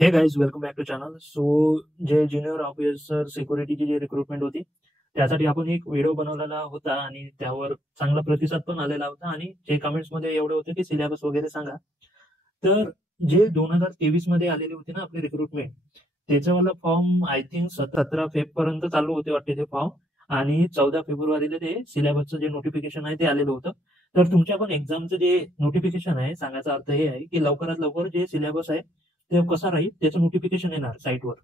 हे guys welcome back to channel. So जे junior officer सिक्युरिटीची जी रिक्रुटमेंट होती त्यासाठी आपण एक व्हिडिओ बनवलेला होता आणि त्यावर चांगला प्रतिसाद पण आलेला होता आणि जे कमेंट्स मध्ये एवढे होते की सिलेबस वगैरे सांगा. तर जे 2023 मध्ये आलेली होती ना आपली रिक्रुटमेंट, त्याचं मला फॉर्म आय थिंक 17 फेब पर्यंत चालू होते वाटते ते फॉर्म. आणि 14 फेब्रुवारीला ते सिलेबसचं जे नोटिफिकेशन आहे ते आलेलं होतं. तर तुमच्या पण एक्झामचं जे नोटिफिकेशन आहे, सांगायचा अर्थ हे आहे की लवकरात लवकर जे सिलेबस आहे ते कसा राहील त्याचं नोटिफिकेशन येणार साईटवर.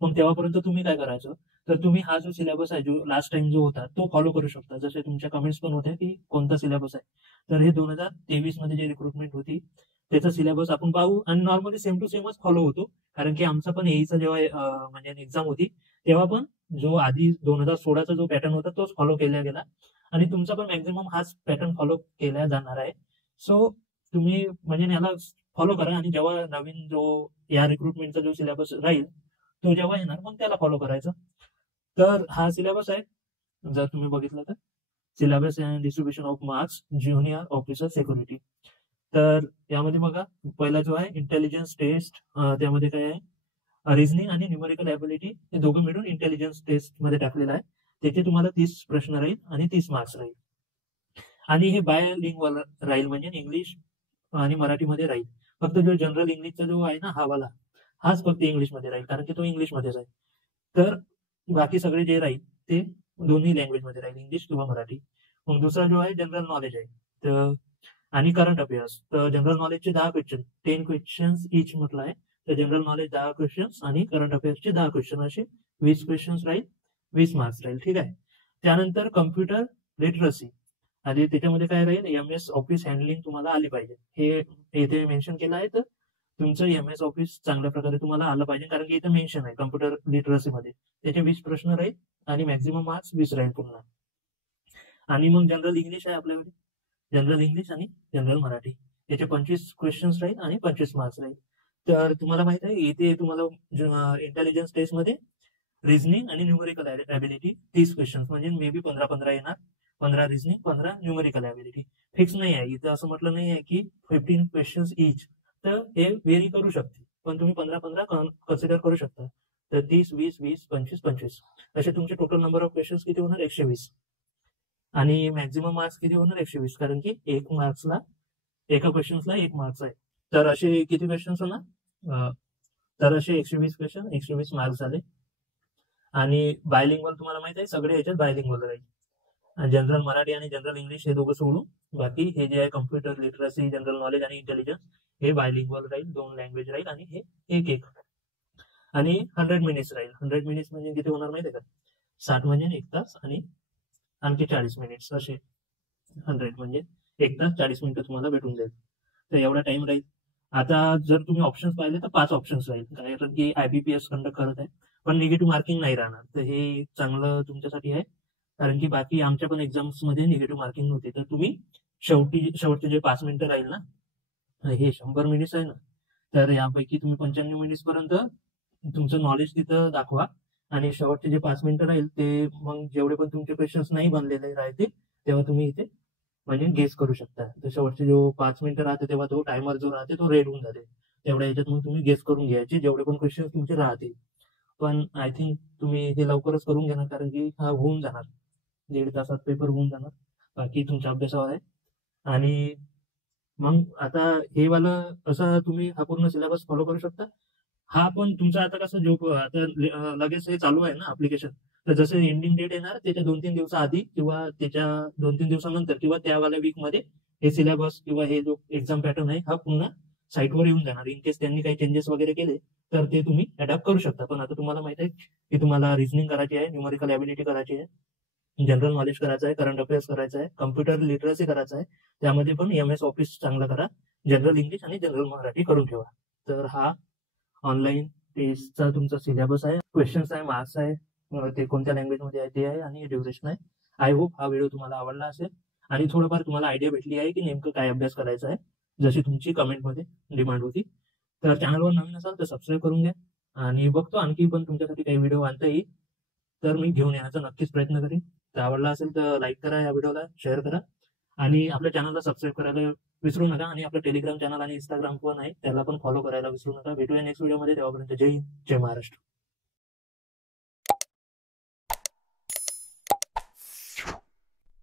मग तेव्हापर्यंत तुम्ही काय करायचं, तर तुम्ही हा जो सिलेबस आहे जो लास्ट टाइम जो होता तो फॉलो करू शकता. जसे तुमच्या कमेंट्स पण होत्या की कोणता सिलेबस आहे, तर हे 2023 मध्ये जे रिक्रुटमेंट होती त्याचा सिलेबस आपण पाहू आणि नॉर्मली सेम टू सेमच फॉलो होतो. कारण की आमचा पण एईचा जेव्हा म्हणजे एक्झाम होती तेव्हा पण जो आधी 2016चा जो पॅटर्न होता तोच फॉलो केला गेला आणि तुमचा पण मॅक्झिमम हाच पॅटर्न फॉलो केला जाणार आहे. सो तुम्ही म्हणजे याला फॉलो करा आणि जेव्हा नवीन जो या रिक्रुटमेंटचा जो सिलेबस राहील तो जेव्हा येणार मग त्याला फॉलो करायचं. तर हा सिलेबस आहे जर तुम्ही बघितलं तर, syllabus and distribution of marks junior officer security. तर यामध्ये बघा, पहिला जो आहे इंटेलिजन्स टेस्ट, त्यामध्ये काय आहे रिझनिंग आणि न्यूमेरिकल ॲबिलिटी हे दोघं मिळून इंटेलिजन्स टेस्ट मध्ये टाकलेलं आहे. त्याचे तुम्हाला 30 प्रश्न राहील आणि 30 मार्क्स राहील. आणि हे बायलिंग्वल राहील म्हणजे इंग्लिश आणि मराठीमध्ये राहील. फक्त जो जनरल इंग्लिशचा जो आहे ना हा वाला, हाच फक्त इंग्लिशमध्ये राहील कारण की तो इंग्लिशमध्येच आहे. तर बाकी सगळे जे राहील ते दोन्ही लँग्वेजमध्ये राहील, इंग्लिश किंवा मराठी. मग दुसरा जो आहे जनरल नॉलेज आहे. तर आणि करंट अफेअर्स, तर जनरल नॉलेजचे 10 क्वेश्चन, 10 क्वेश्चन इच म्हटलं आहे. तर जनरल नॉलेज 10 क्वेश्चन आणि करंट अफेअर्सचे 10 क्वेश्चन, असे 20 क्वेश्चन राहील, 20 मार्क्स राहील. ठीक आहे. त्यानंतर कम्प्युटर लिटरसी आणि त्याच्यामध्ये काय राहील, एम एस ऑफिस हँडलिंग तुम्हाला आली पाहिजे. हे इथे मेन्शन केलं आहे. तर तुमचं एम एस ऑफिस चांगल्या प्रकारे तुम्हाला आलं पाहिजे कारण की इथं मेन्शन आहे कम्प्युटर लिटरसी मध्ये. त्याचे 20 प्रश्न राहील आणि मॅक्झिमम मार्क्स 20 राहील पूर्ण. आणि मग जनरल इंग्लिश आहे आपल्याकडे, जनरल इंग्लिश आणि जनरल मराठी, याचे 25 क्वेश्चन राहील आणि 25 मार्क्स राहील. तर तुम्हाला माहित आहे इथे तुम्हाला इंटेलिजन्स टेस्ट मध्ये रिझनिंग आणि न्यूमेरिकल ॲबिलिटी 30 क्वेश्चन म्हणजे मे बी 15-15 येणार. 15 रिझनिंग, 15 न्यूमेरिकल ॲबिलिटी. फिक्स नाही आहे इथं, असं म्हटलं नाही आहे की 15 क्वेश्चन इच. तर हे व्हेरी करू शकते, पण तुम्ही 15-15 कन्सिडर करू शकता. तर 30, 20, 20, 25, 25 असे तुमचे टोटल नंबर ऑफ क्वेश्चन किती होणार, 120. आणि मॅक्झिमम मार्क्स किती होणार, 120, कारण की एका क्वेश्चन्सला 1 मार्क्स आहे. तर असे किती क्वेश्चन्स होणार, तर असे 120 क्वेश्चन, 120 मार्क्स झाले. आणि बायलिंग्वल तुम्हाला माहित आहे सगळे ह्याच्यात बायलिंग्वल राहील. जनरल मराठी आणि जनरल इंग्लिश हे दोघं सोडून बाकी हे जे आहे कम्प्युटर लिटरसी, जनरल नॉलेज आणि इंटेलिजन्स हे बायलिंग्वल राहील, 2 लँग्वेज राहील आणि हे एक एक. आणि 100 मिनिट्स राहील. 100 मिनिट्स म्हणजे किती होणार माहिती आहे का, 60 म्हणजे 1 तास आणि आणखी 40 मिनिट्स, असे 100 म्हणजे 1 तास 40 मिनिटं तुम्हाला भेटून जाईल. तर एवढा टाइम राहील. आता जर तुम्ही ऑप्शन्स पाहिले तर 5 ऑप्शन्स राहील कारण की आयबीपीएस कंडक्ट करत आहे. पण निगेटिव्ह मार्किंग नाही राहणार, तर हे चांगलं तुमच्यासाठी आहे. कारण की बाकी आमच्या पण एक्झाम्स मध्ये निगेटिव्ह मार्किंग नव्हती. तर तुम्ही शेवटचे जे 5 मिनिटं राहील ना, हे 100 मिनिट्स आहे ना, तर यापैकी तुम्ही 95 मिनिट्स पर्यंत तुमचं नॉलेज तिथं दाखवा. आणि शेवटचे जे 5 मिनिटं राहील ते मग जेवढे पण तुमचे क्वेश्चन्स नाही बनलेले राहतील तेव्हा तुम्ही इथे म्हणजे गेस करू शकता. तर शेवटचे जो 5 मिनिटं राहते तेव्हा तो टायमर जो राहते तो रेड होऊन जाते. तेवढ्या याच्यात मग तुम्ही गेस करून घ्यायचे जेवढे पण क्वेश्चन तुमचे राहतील. पण आय थिंक तुम्ही हे लवकरच करून घेणार कारण की हा होऊन जाणार, 1.5 तासात पेपर होऊन जाणार. बाकी तुमच्या अभ्यासावर आहे. आणि मग आता हे वालं असं तुम्ही हा पूर्ण सिलेबस फॉलो करू शकता. हा पण तुमचा आता कसं जो आता लगेच हे चालू आहे ना ऍप्लिकेशन, तर जसं एंडिंग डेट येणार त्याच्या 2-3 दिवसा आधी किंवा त्याच्या 2-3 दिवसानंतर किंवा त्यावाल्या वीक मध्ये हे सिलेबस किंवा हे जो एक्झाम पॅटर्न आहे हा पुन्हा साईटवर येऊन जाणार. इन केस त्यांनी काही चेंजेस वगैरे केले तर ते तुम्ही अडॅप्ट करू शकता. पण आता तुम्हाला माहित आहे की तुम्हाला रिझनिंग करायची आहे, न्यूमरिकल ॲबिलिटी करायची आहे, जनरल नॉलेज करायचं आहे, करंट अफेअर्स करायचं आहे, कम्प्युटर लिटरसी करायचं आहे. त्यामध्ये पण एम एस ऑफिस चांगला करा, जनरल इंग्लिश आणि जनरल मराठी करून ठेवा. तर हा ऑनलाईन टेस्टचा तुमचा सिलेबस आहे, क्वेश्चन्स आहे, मार्क्स आहे, ते कोणत्या लँग्वेज मध्ये आहे ते आहे आणि ड्युरेशन आहे. आय होप हा व्हिडिओ तुम्हाला आवडला असेल आणि थोडंफार तुम्हाला आयडिया भेटली आहे की नेमकं काय अभ्यास करायचा आहे, जशी तुमची कमेंटमध्ये डिमांड होती. तर चॅनलवर नवीन असाल तर सबस्क्राईब करून घ्या आणि बघतो आणखी पण तुमच्यासाठी काही व्हिडिओ आणता येईल तर मी घेऊन येण्याचा नक्कीच प्रयत्न करेन. तर आवडला असेल तर लाईक करा, या व्हिडिओला शेअर करा आणि आपल्या चॅनलला सबस्क्राईब करायला विसरू नका आणि आपलं टेलिग्राम चॅनल आणि इंस्टाग्राम पण आहे, त्याला पण फॉलो करायला विसरू नका. भेटूया नेक्स्ट व्हिडिओमध्ये, तेव्हापर्यंत जय हिंद, जय महाराष्ट्र.